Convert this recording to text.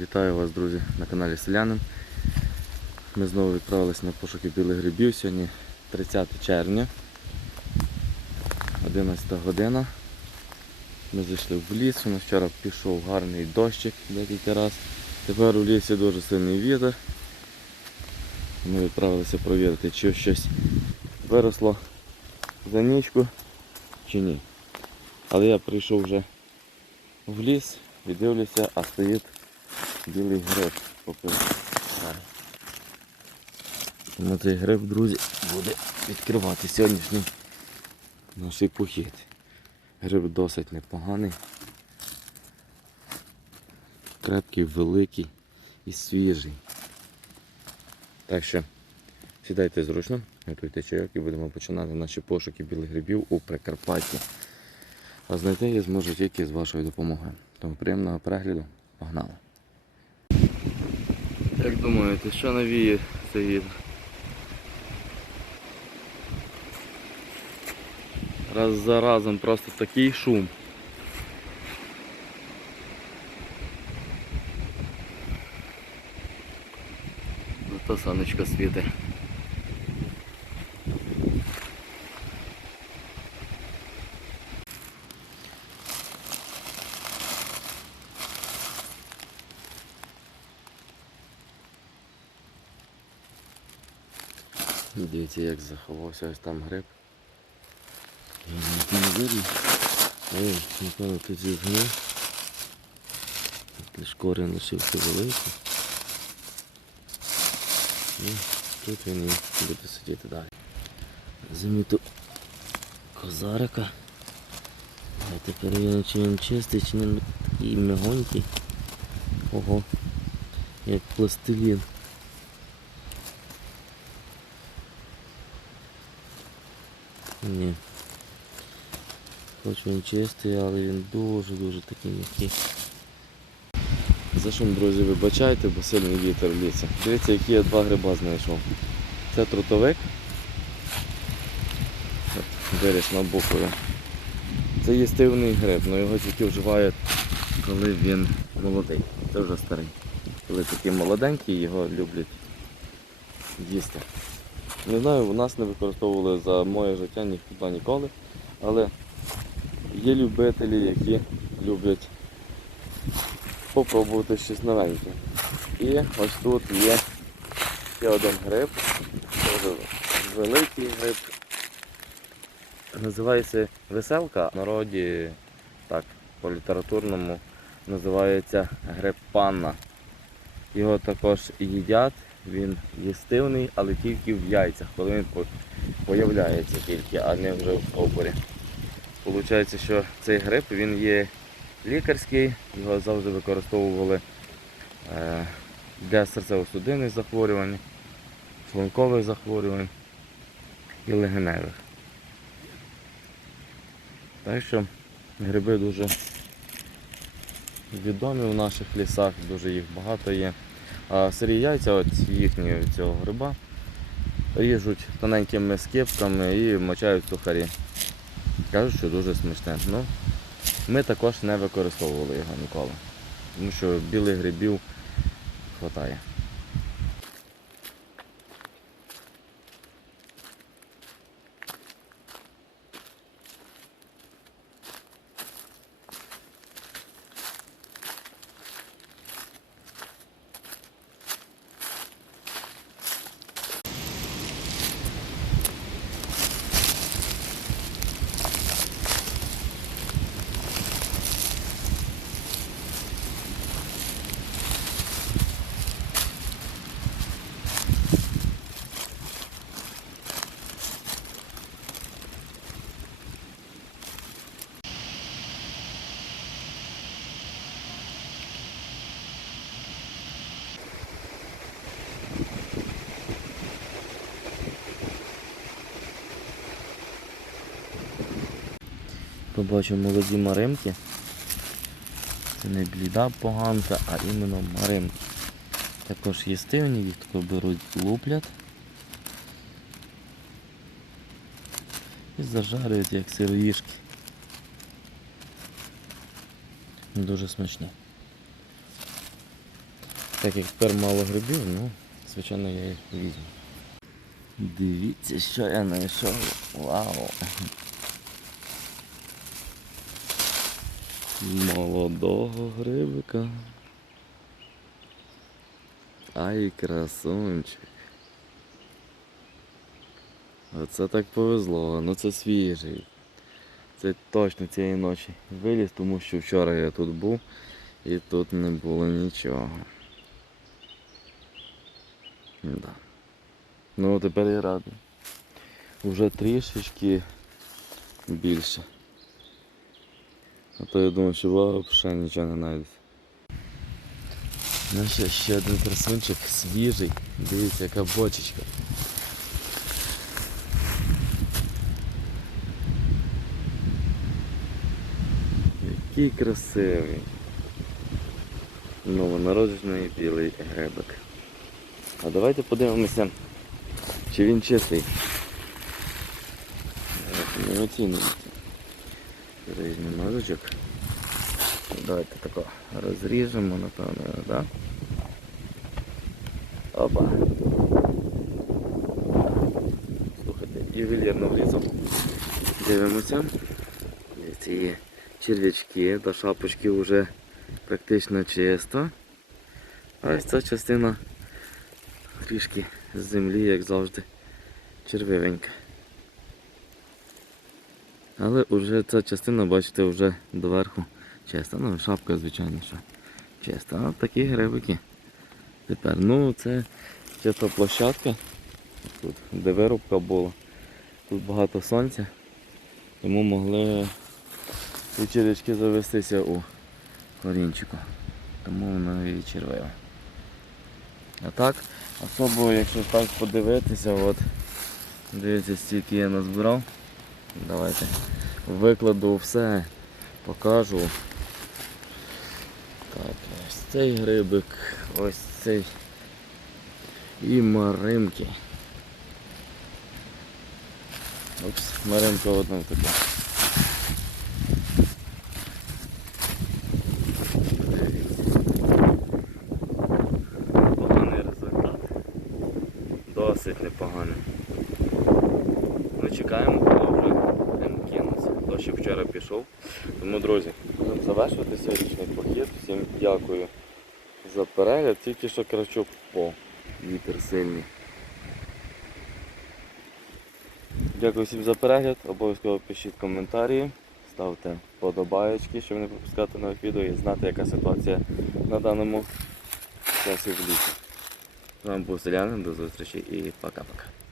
Вітаю вас, друзі, на каналі Селянин. Ми знову відправилися на пошуки білих грибів. Сьогодні 30 червня, 11 година. Ми зайшли в ліс, у нас вчора пішов гарний дощик декілька разів. Тепер у лісі дуже сильний вітер. Ми відправилися провірити, чи щось виросло за нічку чи ні. Але я прийшов вже в ліс і дивлюся, а стоїть білий гриб попив. Тому цей гриб, друзі, буде відкривати сьогоднішній наш похід. Гриб досить непоганий. Крепкий, великий і свіжий. Так що сідайте зручно, готуйте чайок і будемо починати наші пошуки білих грибів у Прикарпатті. А знайти їх зможу тільки з вашою допомогою. Тому приємного перегляду. Погнали! Як думаєте, що навіє цей вітер? Раз за разом просто такий шум. Зато сонечко світить. Дивіться, як заховався ось там гриб. Не видно. Ой, напевно тут зігнув. Лиш корінь лишився великий. Ну, тут він і буде сидіти далі. Заміту козарика. А тепер я чи він чистий, чи він такий мягонький. Ого, як пластилін. Ні. Хоч він чистий, але він дуже-дуже такий м'який. За шум, друзі, вибачайте, бо сильний вітер в лісі. Дивіться, які я два гриба знайшов. Це трутовик. Виріс на букві. Це їстивний гриб, але його тільки вживають, коли він молодий. Це вже старий. Коли такий молоденький, його люблять їсти. Не знаю, у нас не використовували за моє життя ніхто ніколи, але є любителі, які люблять попробувати щось новеньке. І ось тут є ще один гриб, дуже великий гриб. Називається веселка. В народі так, по літературному називається гриб панна. Його також їдять, він їстивний, але тільки в яйцях, коли він по- появляється тільки, а не вже в стовбурі. Получається, що цей гриб він є лікарський, його завжди використовували е, для серцево-судинних захворювань, шлункових захворювань і легеневих. Так що гриби дуже відомі в наших лісах, дуже їх багато є. А сирі яйця їхні цього гриба ріжуть тоненькими скипками і мочають в сухарі. Кажуть, що дуже смачне. Ну, ми також не використовували його ніколи. Тому що білих грибів вистачає. Побачив молоді маримки. Це не бліда поганка, а іменно маримки. Також їстивні, їх тако беруть, луплять. І зажарюють як сироїшки. Дуже смачні. Так як тепер мало грибів, ну, звичайно, я їх візьму. Дивіться, що я знайшов. Вау! Молодого грибика. Ай, красунчик. Оце так повезло, ну це свіжий. Це точно цієї ночі виліз, тому що вчора я тут був і тут не було нічого. Да. Ну тепер я радий. Уже трішечки більше. А то я думав, що взагалі нічого не знайдеться. Ну ще, ще один красунчик свіжий. Дивіться, яка бочечка. Який красивий. Новонароджений білий гребик. А давайте подивимося, чи він чистий. Оцінюйте. Різний ножичок. Давайте тако розріжемо, напевно, так? Да? Опа. Слухайте, ювелірно влізав. Дивимося. Є черв'ячки, до шапочки вже практично чисто. Ось ця частина трішки з землі, як завжди, червивенька. Але вже ця частина, бачите, вже доверху чиста. Ну, шапка, звичайно, що чиста. А такі грибики. Тепер, ну це чиста площадка. Тут, де вирубка була. Тут багато сонця. Тому могли ці червячки завестися у корінчику. Тому воно і червиве. А так, особливо, якщо так подивитися, от дивіться, стільки я назбирав. Давайте викладу все, покажу. Так, ось цей грибик, ось цей і маринки. Упс, маринка одна така. Поганий результат. Досить непоганий. Ми чекаємо, Дощ вчора пішов. Тому, друзі, будемо завершувати сьогоднішній похід. Всім дякую за перегляд. Тільки що крачок по вітер сильний. Дякую всім за перегляд. Обов'язково пишіть коментарі, ставте вподобаєчки, щоб не пропускати нових відео і знати, яка ситуація на даному часі в літі. З вами був Селянин, до зустрічі і пока-пока.